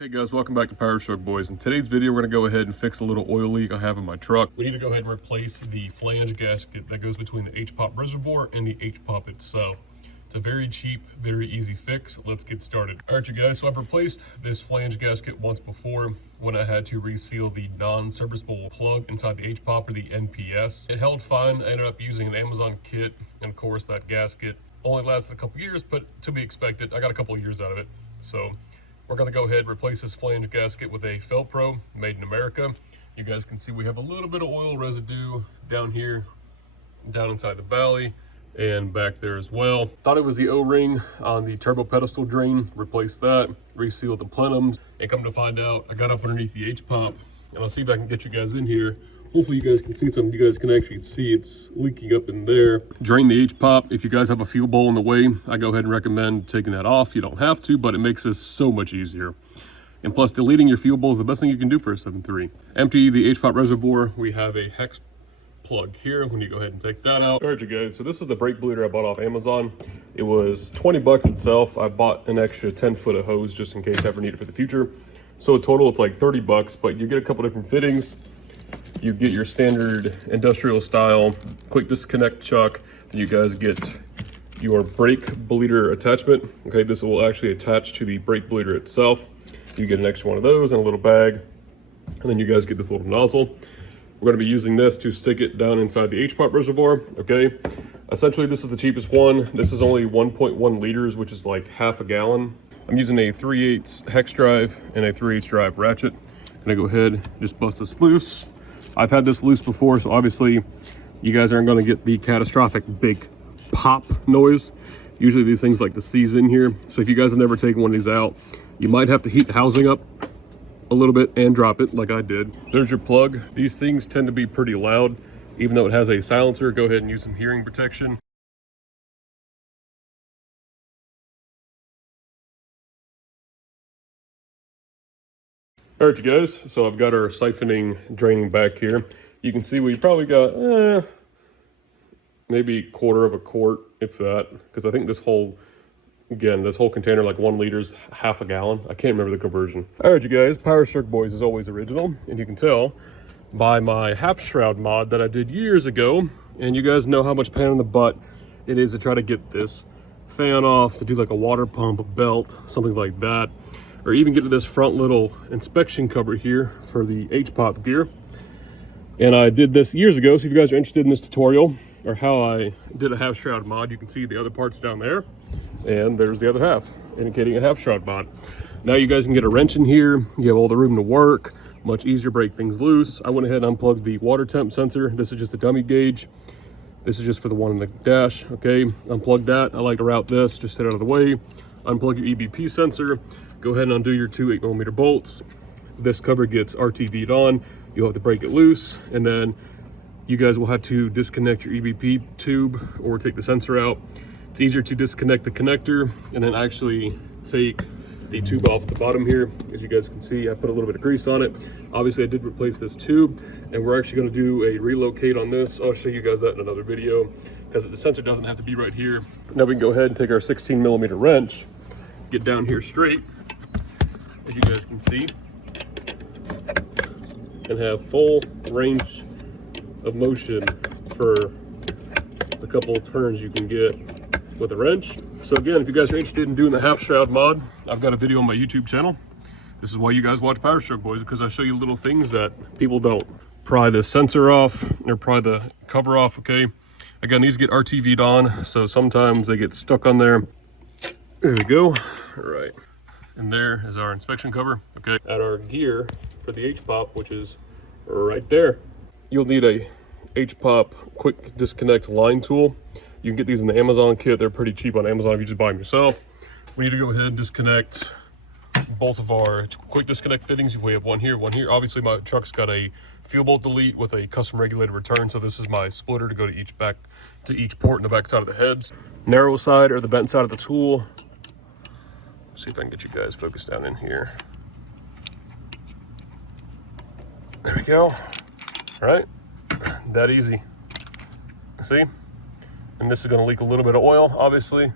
Hey guys, welcome back to Powerstroke Boys. In today's video, we're going to go ahead and fix a little oil leak I have in my truck. We need to go ahead and replace the flange gasket that goes between the HPOP reservoir and the HPOP itself. It's a very cheap, very easy fix. Let's get started. All right, you guys, so I've replaced this flange gasket once before when I had to reseal the non-serviceable plug inside the HPOP or the NPS. It held fine. I ended up using an Amazon kit, and of course that gasket only lasted a couple years, but to be expected, I got a couple of years out of it. So we're going to go ahead and replace this flange gasket with a Felpro made in America. You guys can see we have a little bit of oil residue down here, down inside the valley, and back there as well. Thought it was the O-ring on the turbo pedestal drain. Replaced that, resealed the plenums, and come to find out, I got up underneath the HPOP, and I'll see if I can get you guys in here. Hopefully you guys can see something. You guys can actually see it's leaking up in there. Drain the HPOP. If you guys have a fuel bowl in the way, I go ahead and recommend taking that off. You don't have to, but it makes this so much easier. And plus, deleting your fuel bowl is the best thing you can do for a 7.3. Empty the HPOP reservoir. We have a hex plug here when you go ahead and take that out. All right, you guys, so this is the brake bleeder I bought off Amazon. It was 20 bucks itself. I bought an extra 10 foot of hose just in case I ever need it for the future. So in total, it's like 30 bucks, but you get a couple different fittings. You get your standard industrial style quick disconnect chuck. You guys get your brake bleeder attachment. Okay, this will actually attach to the brake bleeder itself. You get an extra one of those in a little bag. And then you guys get this little nozzle. We're going to be using this to stick it down inside the HPOP reservoir. Okay, essentially this is the cheapest one. This is only 1.1 liters, which is like half a gallon. I'm using a 3/8 hex drive and a 3/8 drive ratchet. I'm going to go ahead and just bust this loose. I've had this loose before, so obviously you guys aren't going to get the catastrophic big pop noise. Usually these things like to seize in here. So if you guys have never taken one of these out, you might have to heat the housing up a little bit and drop it like I did. There's your plug. These things tend to be pretty loud. Even though it has a silencer, go ahead and use some hearing protection. All right, you guys, so I've got our siphoning draining back here. You can see we probably got maybe a quarter of a quart, if that, because I think this whole container, like 1 liter, is half a gallon. I can't remember the conversion. All right, you guys, Powerstroke Boys is always original, and you can tell by my half shroud mod that I did years ago, and you guys know how much pain in the butt it is to try to get this fan off, to do like a water pump, a belt, something like that, or even get to this front little inspection cover here for the HPOP gear. And I did this years ago, so if you guys are interested in this tutorial or how I did a half shroud mod, you can see the other parts down there, and there's the other half, indicating a half shroud mod. Now you guys can get a wrench in here, you have all the room to work, much easier to break things loose. I went ahead and unplugged the water temp sensor. This is just a dummy gauge. This is just for the one in the dash, okay? Unplug that. I like to route this, just sit out of the way. Unplug your EBP sensor. Go ahead and undo your 2 8mm bolts. This cover gets RTV'd on. You'll have to break it loose, and then you guys will have to disconnect your EBP tube or take the sensor out. It's easier to disconnect the connector and then actually take the tube off the bottom here. As you guys can see, I put a little bit of grease on it. Obviously I did replace this tube, and we're actually going to do a relocate on this. I'll show you guys that in another video, because the sensor doesn't have to be right here. Now we can go ahead and take our 16mm wrench, get down here straight, as you guys can see, and have full range of motion for the couple of turns you can get with a wrench. So again, if you guys are interested in doing the half shroud mod, I've got a video on my YouTube channel. This is why you guys watch Powerstroke Boys, because I show you little things that people don't. Pry the sensor off, or pry the cover off, okay? Again, these get RTV'd on, so sometimes they get stuck on there. There we go. All right. And there is our inspection cover, okay? At our gear for the HPOP, which is right there. You'll need a HPOP quick disconnect line tool. You can get these in the Amazon kit. They're pretty cheap on Amazon if you just buy them yourself. We need to go ahead and disconnect both of our quick disconnect fittings. We have one here, one here. Obviously my truck's got a fuel bolt delete with a custom regulated return, so this is my splitter to go to each port in the back side of the heads. Narrow side or the bent side of the tool. See if I can get you guys focused down in here. There we go. All right, that easy. See? And this is going to leak a little bit of oil, obviously.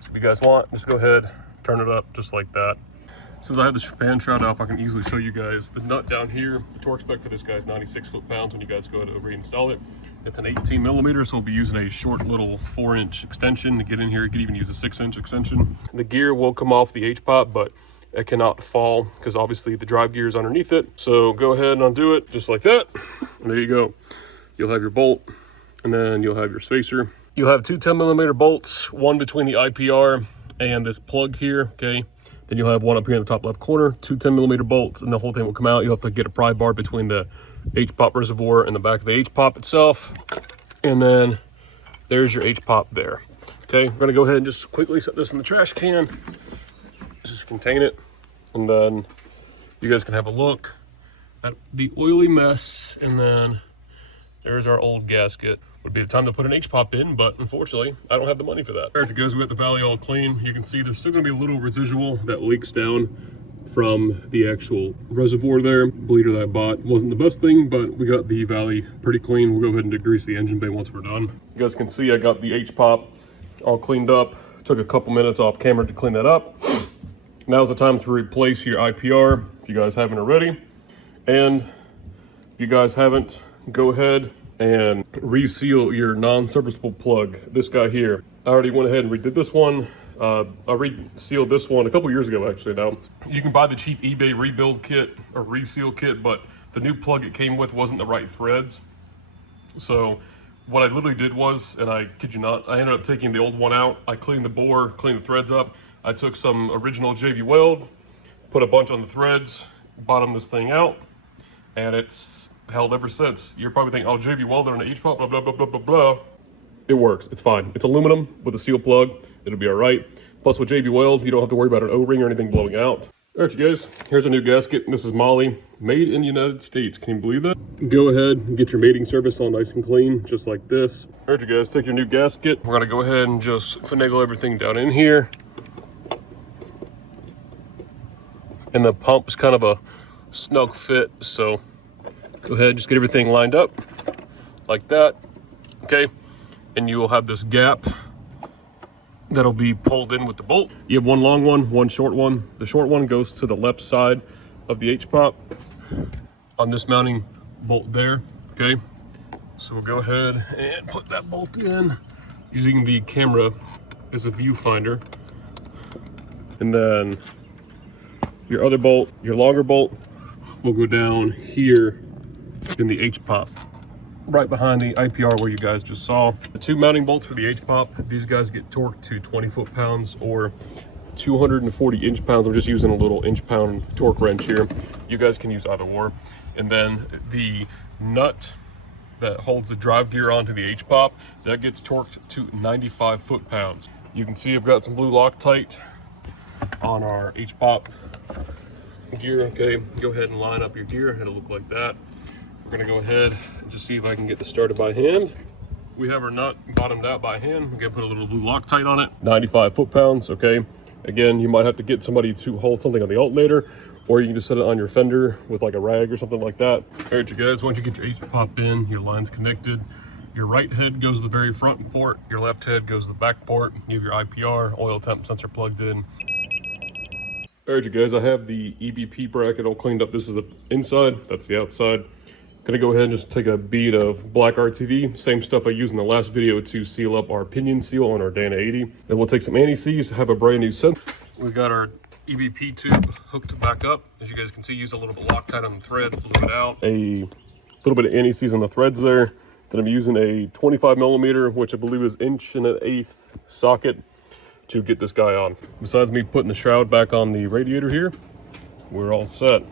So if you guys want, just go ahead, turn it up just like that. Since I have this fan shroud off, I can easily show you guys the nut down here. The torque spec for this guy is 96 foot-pounds when you guys go to reinstall it. It's an 18 millimeter, so we'll be using a short little 4-inch extension to get in here. You could even use a 6-inch extension. The gear will come off the HPOP, but it cannot fall because obviously the drive gear is underneath it. So go ahead and undo it just like that. And there you go. You'll have your bolt, and then you'll have your spacer. You'll have two 10 millimeter bolts, one between the IPR and this plug here, okay? Then you'll have one up here in the top left corner, two 10 millimeter bolts, and the whole thing will come out. You'll have to get a pry bar between the HPOP reservoir and the back of the HPOP itself. And then there's your HPOP there. Okay, we're gonna go ahead and just quickly set this in the trash can. Just contain it. And then you guys can have a look at the oily mess. And then there's our old gasket. Would be the time to put an HPOP in, but unfortunately, I don't have the money for that. All right, guys, we got the valley all clean. You can see there's still gonna be a little residual that leaks down from the actual reservoir there. Bleeder that I bought wasn't the best thing, but we got the valley pretty clean. We'll go ahead and degrease the engine bay once we're done. You guys can see I got the HPOP all cleaned up. Took a couple minutes off camera to clean that up. Now's the time to replace your IPR if you guys haven't already. And if you guys haven't, go ahead and reseal your non-serviceable plug. This guy here. I already went ahead and redid this one. I resealed this one a couple years ago actually now. You can buy the cheap eBay rebuild kit or reseal kit, but the new plug it came with wasn't the right threads. So what I literally did was, and I kid you not, I ended up taking the old one out. I cleaned the bore, cleaned the threads up. I took some original JB Weld, put a bunch on the threads, bottomed this thing out, and it's held ever since. You're probably thinking, oh, JB Weld on an HPOP, blah, blah, blah, blah, blah, blah. It works, it's fine. It's aluminum with a steel plug, it'll be all right. Plus with JB Weld, you don't have to worry about an O-ring or anything blowing out. All right, you guys, here's a new gasket. This is Molly, made in the United States. Can you believe that? Go ahead and get your mating surface all nice and clean, just like this. All right, you guys, take your new gasket. We're gonna go ahead and just finagle everything down in here. And the pump's kind of a snug fit, so go ahead, just get everything lined up like that, okay? And you will have this gap that'll be pulled in with the bolt. You have one long one, one short one. The short one goes to the left side of the HPOP on this mounting bolt there, okay? So we'll go ahead and put that bolt in using the camera as a viewfinder. And then your other bolt, your longer bolt, will go down here in the HPOP, right behind the IPR where you guys just saw. The two mounting bolts for the HPOP, these guys get torqued to 20 foot-pounds or 240 inch-pounds. I'm just using a little inch-pound torque wrench here. You guys can use either or. And then the nut that holds the drive gear onto the HPOP, that gets torqued to 95 foot-pounds. You can see I've got some blue Loctite on our HPOP gear, okay? Go ahead and line up your gear, it'll look like that. We're gonna go ahead and just see if I can get this started by hand. We have our nut bottomed out by hand. We're gonna put a little blue Loctite on it. 95 foot-pounds, okay? Again, you might have to get somebody to hold something on the alternator, or you can just set it on your fender with like a rag or something like that. All right, you guys, once you get your HPOP in, your line's connected. Your right head goes to the very front port. Your left head goes to the back port. You have your IPR, oil temp sensor plugged in. All right, you guys, I have the EBP bracket all cleaned up. This is the inside, that's the outside. Gonna go ahead and just take a bead of black RTV, same stuff I used in the last video to seal up our pinion seal on our Dana 80. Then we'll take some anti-seize, have a brand new sensor. We got our EBP tube hooked back up. As you guys can see, use a little bit of Loctite on the thread, blew it out. A little bit of anti-seize on the threads there. Then I'm using a 25 millimeter, which I believe is 1.125" socket to get this guy on. Besides me putting the shroud back on the radiator here, we're all set.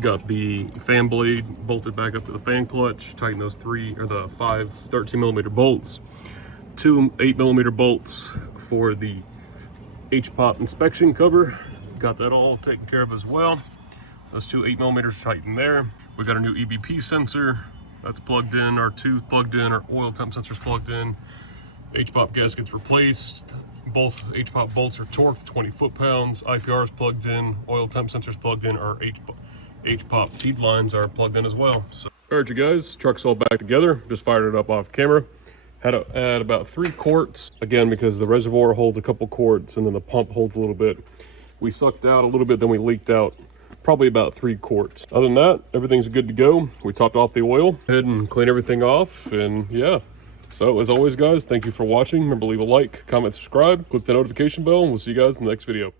Got the fan blade bolted back up to the fan clutch, tighten those the 5 13 millimeter bolts, 2 8 millimeter bolts for the HPOP inspection cover. Got that all taken care of as well. Those 2 8 millimeters tightened there. We got our new EBP sensor that's plugged in, our tooth plugged in, our oil temp sensors plugged in. HPOP gaskets replaced. Both HPOP bolts are torqued 20 foot-pounds. IPR is plugged in, oil temp sensors plugged in, our HPOP feed lines are plugged in as well. So, all right, you guys, truck's all back together. Just fired it up off camera. Had to add about 3 quarts, again, because the reservoir holds a couple quarts and then the pump holds a little bit. We sucked out a little bit, then we leaked out probably about 3 quarts. Other than that, everything's good to go. We topped off the oil. Go ahead and clean everything off, and yeah. So as always, guys, thank you for watching. Remember, leave a like, comment, subscribe, click the notification bell, and we'll see you guys in the next video.